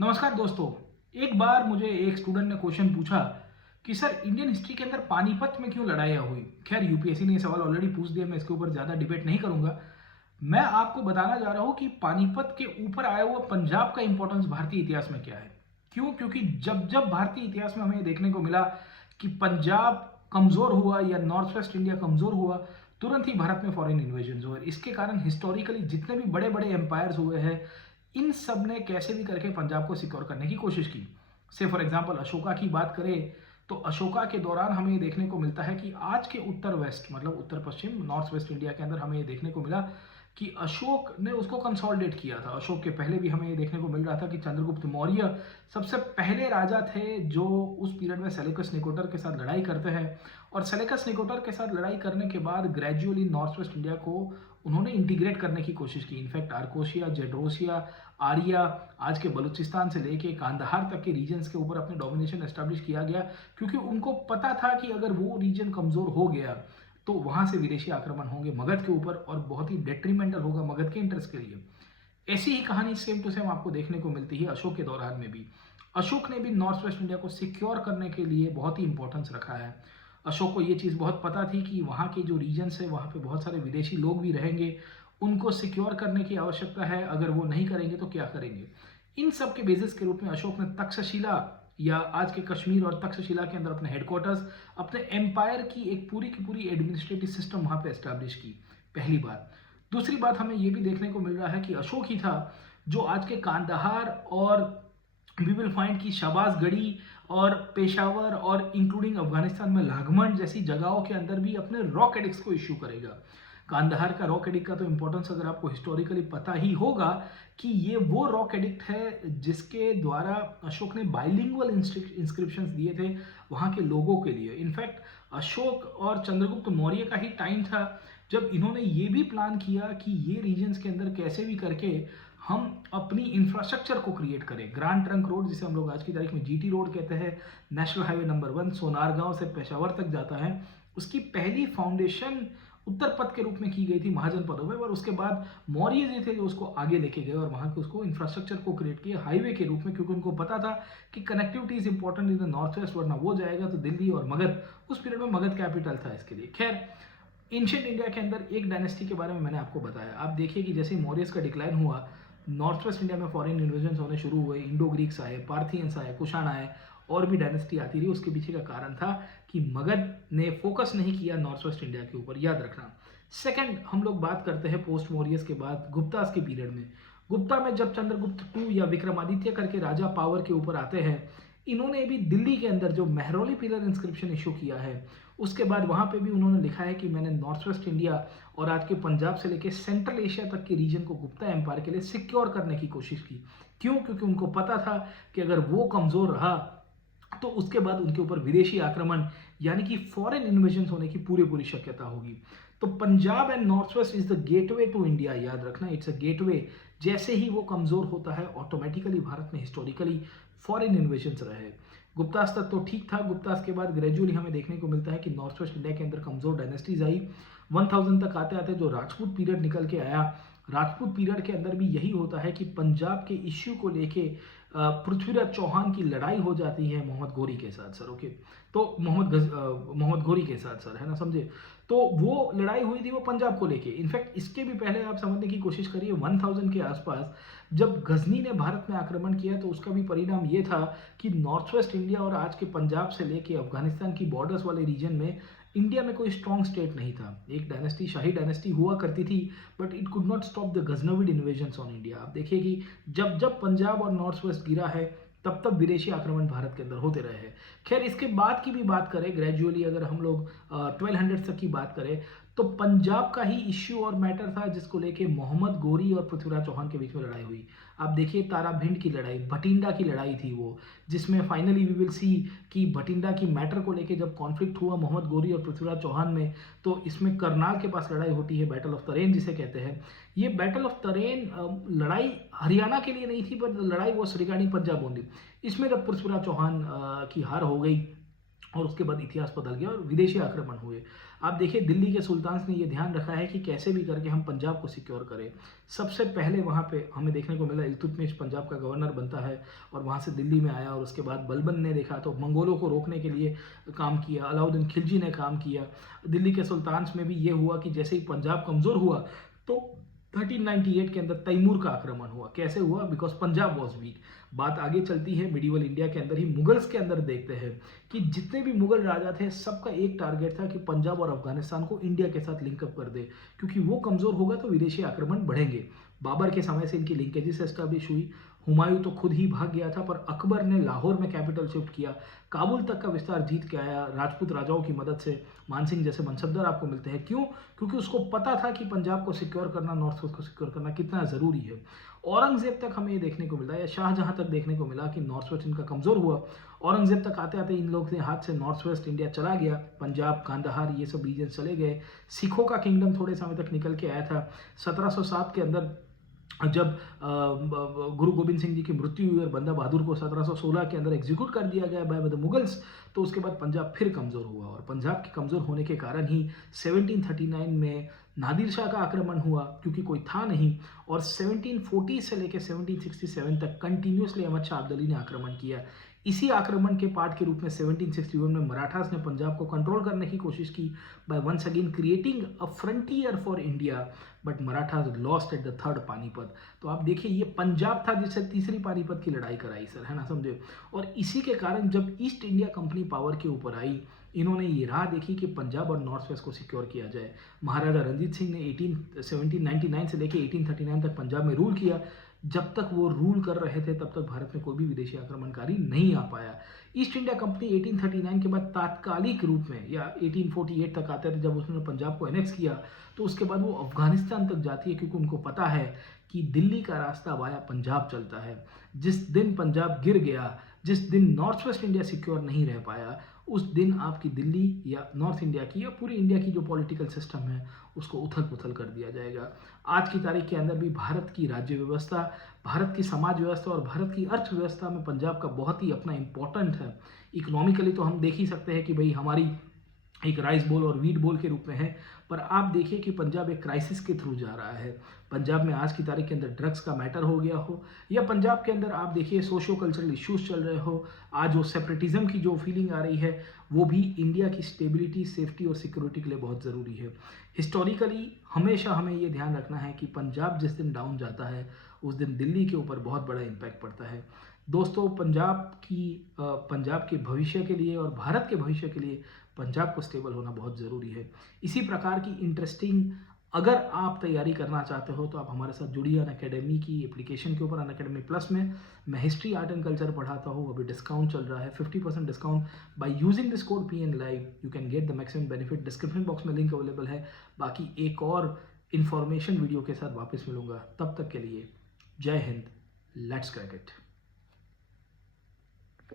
नमस्कार दोस्तों। एक बार मुझे एक स्टूडेंट ने क्वेश्चन पूछा कि सर इंडियन हिस्ट्री के अंदर पानीपत में क्यों लड़ाइयाँ हुई। खैर यूपीएससी ने ये सवाल ऑलरेडी पूछ दिया, मैं इसके ऊपर ज़्यादा डिबेट नहीं करूंगा। मैं आपको बताना जा रहा हूँ कि पानीपत के ऊपर आया हुआ पंजाब का इंपॉर्टेंस भारतीय इतिहास में क्या है। क्यों? क्योंकि जब जब भारतीय इतिहास में हमें देखने को मिला कि पंजाब कमज़ोर हुआ या नॉर्थ वेस्ट इंडिया कमज़ोर हुआ, तुरंत ही भारत में फॉरेन इन्वेजन हुए। इसके कारण हिस्टोरिकली जितने भी बड़े बड़े एम्पायर्स हुए हैं, इन सब ने कैसे भी करके पंजाब को सिक्योर करने की कोशिश की। से फॉर एग्जांपल अशोका की बात करें तो अशोका के दौरान हमें ये देखने को मिलता है कि आज के उत्तर वेस्ट मतलब उत्तर पश्चिम नॉर्थ वेस्ट इंडिया के अंदर हमें ये देखने को मिला कि अशोक ने उसको कंसोलिडेट किया था। अशोक के पहले भी हमें ये देखने को मिल रहा था कि चंद्रगुप्त मौर्य सबसे पहले राजा थे जो उस पीरियड में सेल्यूकस निकोटर के साथ लड़ाई करते हैं, और सेल्यूकस निकोटर के साथ लड़ाई करने के बाद ग्रेजुअली नॉर्थ वेस्ट इंडिया को उन्होंने इंटीग्रेट करने की कोशिश की। इनफैक्ट आर्कोशिया, जेड्रोसिया, आर्या, आज के बलूचिस्तान से लेके कांधार तक के रीजन्स के ऊपर अपने डोमिनेशन एस्टेब्लिश किया गया, क्योंकि उनको पता था कि अगर वो रीजन कमज़ोर हो गया तो वहाँ से विदेशी आक्रमण होंगे मगध के ऊपर और बहुत ही डेट्रीमेंटल होगा मगध के इंटरेस्ट के लिए। ऐसी ही कहानी सेम टू सेम आपको देखने को मिलती है अशोक के दौरान में भी। अशोक ने भी नॉर्थ वेस्ट इंडिया को सिक्योर करने के लिए बहुत ही इंपॉर्टेंस रखा है। अशोक को ये चीज़ बहुत पता थी कि वहाँ के जो रीजन्स है वहाँ पे बहुत सारे विदेशी लोग भी रहेंगे, उनको सिक्योर करने की आवश्यकता है। अगर वो नहीं करेंगे तो क्या करेंगे। इन सब के बेसिस के रूप में अशोक ने तक्षशिला या आज के कश्मीर और तक्षशिला के अंदर अपने हेडक्वार्टर्स, अपने एम्पायर की एक पूरी की पूरी एडमिनिस्ट्रेटिव सिस्टम वहाँ पे एस्टैब्लिश की। पहली बात। दूसरी बात हमें ये भी देखने को मिल रहा है कि अशोक ही था जो आज के कांदाहार और वी विल फाइंड की शहबाज गढ़ी और पेशावर और इंक्लूडिंग अफगानिस्तान में लागमन जैसी जगहों के अंदर भी अपने रॉक एडिक्ट्स को इश्यू करेगा। कांदाहार का रॉक एडिक्ट का तो इंपॉर्टेंस अगर आपको हिस्टोरिकली पता ही होगा कि ये वो रॉक एडिक्ट है जिसके द्वारा अशोक ने बाइलिंगुअल इंस्क्रिप्शंस दिए थे वहाँ के लोगों के लिए। इनफैक्ट अशोक और चंद्रगुप्त मौर्य का ही टाइम था जब इन्होंने ये भी प्लान किया कि ये रीजन्स के अंदर कैसे भी करके हम अपनी इंफ्रास्ट्रक्चर को क्रिएट करें। ग्रांड ट्रंक रोड, जिसे हम लोग आज की तारीख में जीटी रोड कहते हैं, नेशनल हाईवे नंबर 1 सोनारगांव से पेशावर तक जाता है, उसकी पहली फाउंडेशन उत्तर पथ के रूप में की गई थी महाजनपदों में, और उसके बाद मौर्य जी थे जो उसको आगे लेके गए और वहाँ के उसको इंफ्रास्ट्रक्चर को क्रिएट किया हाईवे के रूप में, क्योंकि उनको पता था कि connectivity is important in the north west, वरना वो जाएगा तो दिल्ली और मगध, उस पीरियड में मगध कैपिटल था इसके लिए। खैर, एंशिएंट इंडिया के अंदर एक डायनेस्टी के बारे में मैंने आपको बताया। आप देखिए कि जैसे मौर्यस का डिक्लाइन हुआ, नॉर्थ वेस्ट इंडिया में फॉरेन इन्वेजन होने शुरू हुए, इंडो ग्रीक्स आए, पार्थियंस आए, कुषाण आए, और भी डायनेस्टी आती रही। उसके पीछे का कारण था कि मगध ने फोकस नहीं किया नॉर्थ वेस्ट इंडिया के ऊपर, याद रखना। सेकंड, हम लोग बात करते हैं पोस्ट मौर्यस के बाद गुप्तास के पीरियड में। गुप्ता में जब चंद्रगुप्त टू या विक्रमादित्य करके राजा पावर के ऊपर आते हैं, इन्होंने भी दिल्ली के अंदर जो मेहरौली पिलर इंस्क्रिप्शन इशू किया है, उसके बाद वहाँ पे भी उन्होंने लिखा है कि मैंने नॉर्थ वेस्ट इंडिया और आज के पंजाब से लेके सेंट्रल एशिया तक के रीजन को गुप्ता एम्पायर के लिए सिक्योर करने की कोशिश की। क्यों? क्योंकि उनको पता था कि अगर वो कमज़ोर रहा तो उसके बाद उनके ऊपर विदेशी आक्रमण यानी कि फॉरेन इन्वेजन होने की पूरी पूरी शक्यता होगी। तो Punjab and north west is the gateway to India, याद रखना, इट्स अ गेटवे। जैसे ही वो कमज़ोर होता है ऑटोमेटिकली भारत में हिस्टोरिकली फॉरेन इन्वेजन्स रहे। गुप्तास तक तो ठीक था, गुप्तास के बाद ग्रेजुअली हमें देखने को मिलता है कि नॉर्थ वेस्ट इंडिया के अंदर कमज़ोर डायनेस्टीज आई। 1000 तक आते आते जो राजपूत पीरियड निकल के आया, राजपूत पीरियड के अंदर भी यही होता है कि पंजाब के इश्यू को लेके पृथ्वीराज चौहान की लड़ाई हो जाती है मोहम्मद घोरी के साथ, सर ओके, तो मोहम्मद घोरी के साथ, सर, है ना, समझे। तो वो लड़ाई हुई थी वो पंजाब को लेके। इनफैक्ट इसके भी पहले आप समझने की कोशिश करिए, 1000 के आसपास जब गजनी ने भारत में आक्रमण किया तो उसका भी परिणाम ये था कि नॉर्थ वेस्ट इंडिया और आज के पंजाब से लेके अफगानिस्तान की बॉर्डर्स वाले रीजन में इंडिया में कोई स्ट्रॉन्ग स्टेट नहीं था। एक डायनेस्टी, शाही डायनेस्टी हुआ करती थी, but it could not stop the Ghaznavid invasions on India. आप देखिए कि जब जब पंजाब और नॉर्थ वेस्ट गिरा है तब तब विदेशी आक्रमण भारत के अंदर होते रहे हैं। खैर, इसके बाद की भी बात करें, ग्रेजुअली अगर हम लोग 1200 तक की बात करें तो पंजाब का ही इश्यू और मैटर था जिसको लेके मोहम्मद गोरी और पृथ्वीराज चौहान के बीच में लड़ाई हुई। आप देखिए ताराभिंड की लड़ाई, भटिंडा की लड़ाई थी वो, जिसमें फाइनली वी विल सी कि भटिंडा की मैटर को लेके जब कॉन्फ्लिक्ट हुआ मोहम्मद गोरी और पृथ्वीराज चौहान में, तो इसमें करनाल के पास लड़ाई होती है, बैटल ऑफ तरेन जिसे कहते हैं। ये बैटल ऑफ तरेन लड़ाई हरियाणा के लिए नहीं थी, बट लड़ाई वो रिगार्डिंग पंजाब ओनली। इसमें जब पृथ्वीराज चौहान की हार हो गई और उसके बाद इतिहास बदल गया और विदेशी आक्रमण हुए। आप देखिए दिल्ली के सुल्तान ने ये ध्यान रखा है कि कैसे भी करके हम पंजाब को सिक्योर करें। सबसे पहले वहाँ पे हमें देखने को मिला इल्तुतमिश पंजाब का गवर्नर बनता है और वहाँ से दिल्ली में आया, और उसके बाद बलबन ने देखा तो मंगोलों को रोकने के लिए काम किया, अलाउद्दीन खिलजी ने काम किया। दिल्ली के सुल्तान में भी ये हुआ कि जैसे ही पंजाब कमज़ोर हुआ तो 1398 के अंदर तैमूर का आक्रमण हुआ। कैसे हुआ? Because Punjab was weak. बात आगे चलती है, मिडिवल इंडिया के अंदर ही मुगल्स के अंदर देखते हैं कि जितने भी मुगल राजा थे सबका एक टारगेट था कि पंजाब और अफगानिस्तान को इंडिया के साथ लिंकअप कर दे, क्योंकि वो कमज़ोर होगा तो विदेशी आक्रमण बढ़ेंगे। बाबर के समय से इनकी लिंकेजेस एस्टैब्लिश हुई। हुमायूं तो खुद ही भाग गया था, पर अकबर ने लाहौर में कैपिटल शिफ्ट किया, काबुल तक का विस्तार जीत के आया राजपूत राजाओं की मदद से। मानसिंह जैसे मनसबदार आपको मिलते हैं। क्यों? क्योंकि उसको पता था कि पंजाब को सिक्योर करना, नॉर्थ वेस्ट को सिक्योर करना कितना ज़रूरी है। औरंगजेब तक हमें ये देखने को मिला, या शाहजहां तक देखने को मिला कि नॉर्थ वेस्ट इनका कमज़ोर हुआ। औरंगजेब तक आते आते इन लोग के हाथ से नॉर्थ वेस्ट इंडिया चला गया, पंजाब, कांधार ये सब रीजन चले गए। सिखों का किंगडम थोड़े समय तक निकल के आया था। 1707 के अंदर जब गुरु गोविंद सिंह जी की मृत्यु हुई और बंदा बहादुर को 1716 के अंदर एग्जीक्यूट कर दिया गया बाय द मुगल्स, तो उसके बाद पंजाब फिर कमज़ोर हुआ, और पंजाब के कमज़ोर होने के कारण ही 1739 में नादिर शाह का आक्रमण हुआ, क्योंकि कोई था नहीं। और 1740 से लेकर 1767 तक कंटिन्यूसली अहमद शाह अब्दाली ने आक्रमण किया। इसी आक्रमण के पार्ट के रूप में 1761 में मराठास ने पंजाब को कंट्रोल करने की कोशिश की by once again creating a frontier for India, but Marathas lost at the third Panipat. तो आप देखिए ये पंजाब था जिससे तीसरी पानीपत की लड़ाई कराई सर, है ना, समझे। और इसी के कारण जब ईस्ट इंडिया कंपनी पावर के ऊपर आई, इन्होंने ये राह देखी कि पंजाब और नॉर्थ वेस्ट को सिक्योर किया जाए। महाराजा रंजीत सिंह ने 1799 से लेकर 1839 तक पंजाब में रूल किया। जब तक वो रूल कर रहे थे तब तक भारत में कोई भी विदेशी आक्रमणकारी नहीं आ पाया। ईस्ट इंडिया कंपनी 1839 के बाद तात्कालिक रूप में, या 1848 तक आते थे जब उसने पंजाब को एनेक्स किया, तो उसके बाद वो अफगानिस्तान तक जाती है, क्योंकि उनको पता है कि दिल्ली का रास्ता वाया पंजाब चलता है। जिस दिन पंजाब गिर गया, जिस दिन नॉर्थ वेस्ट इंडिया सिक्योर नहीं रह पाया, उस दिन आपकी दिल्ली या नॉर्थ इंडिया की या पूरी इंडिया की जो पॉलिटिकल सिस्टम है उसको उथल पुथल कर दिया जाएगा। आज की तारीख के अंदर भी भारत की राज्य व्यवस्था, भारत की समाज व्यवस्था और भारत की अर्थव्यवस्था में पंजाब का बहुत ही अपना इम्पोर्टेंट है। इकोनॉमिकली तो हम देख ही सकते हैं कि भाई हमारी एक राइस बोल और वीट बोल के रूप में है, पर आप देखिए कि पंजाब एक क्राइसिस के थ्रू जा रहा है। पंजाब में आज की तारीख के अंदर ड्रग्स का मैटर हो गया हो, या पंजाब के अंदर आप देखिए सोशो कल्चरल इश्यूज चल रहे हो, आज वो सेपरेटिज्म की जो फीलिंग आ रही है वो भी इंडिया की स्टेबिलिटी, सेफ्टी और सिक्योरिटी के लिए बहुत ज़रूरी है। हिस्टोरिकली हमेशा हमें ये ध्यान रखना है कि पंजाब जिस दिन डाउन जाता है उस दिन दिल्ली के ऊपर बहुत बड़ा इम्पैक्ट पड़ता है। दोस्तों पंजाब के भविष्य के लिए और भारत के भविष्य के लिए पंजाब को स्टेबल होना बहुत ज़रूरी है। इसी प्रकार की इंटरेस्टिंग अगर आप तैयारी करना चाहते हो तो आप हमारे साथ जुड़िए अनअकैडमी की एप्लीकेशन के ऊपर। अनअकैडमी प्लस में मैं हिस्ट्री, आर्ट एंड कल्चर पढ़ाता हूँ। अभी डिस्काउंट चल रहा है, 50% discount. By using this code PN Live you can get the maximum benefit. Description box में लिंक अवेलेबल है। बाकी एक और इन्फॉर्मेशन वीडियो के साथ वापस मिलूंगा, तब तक के लिए जय हिंद, लेट्स क्रैक इट।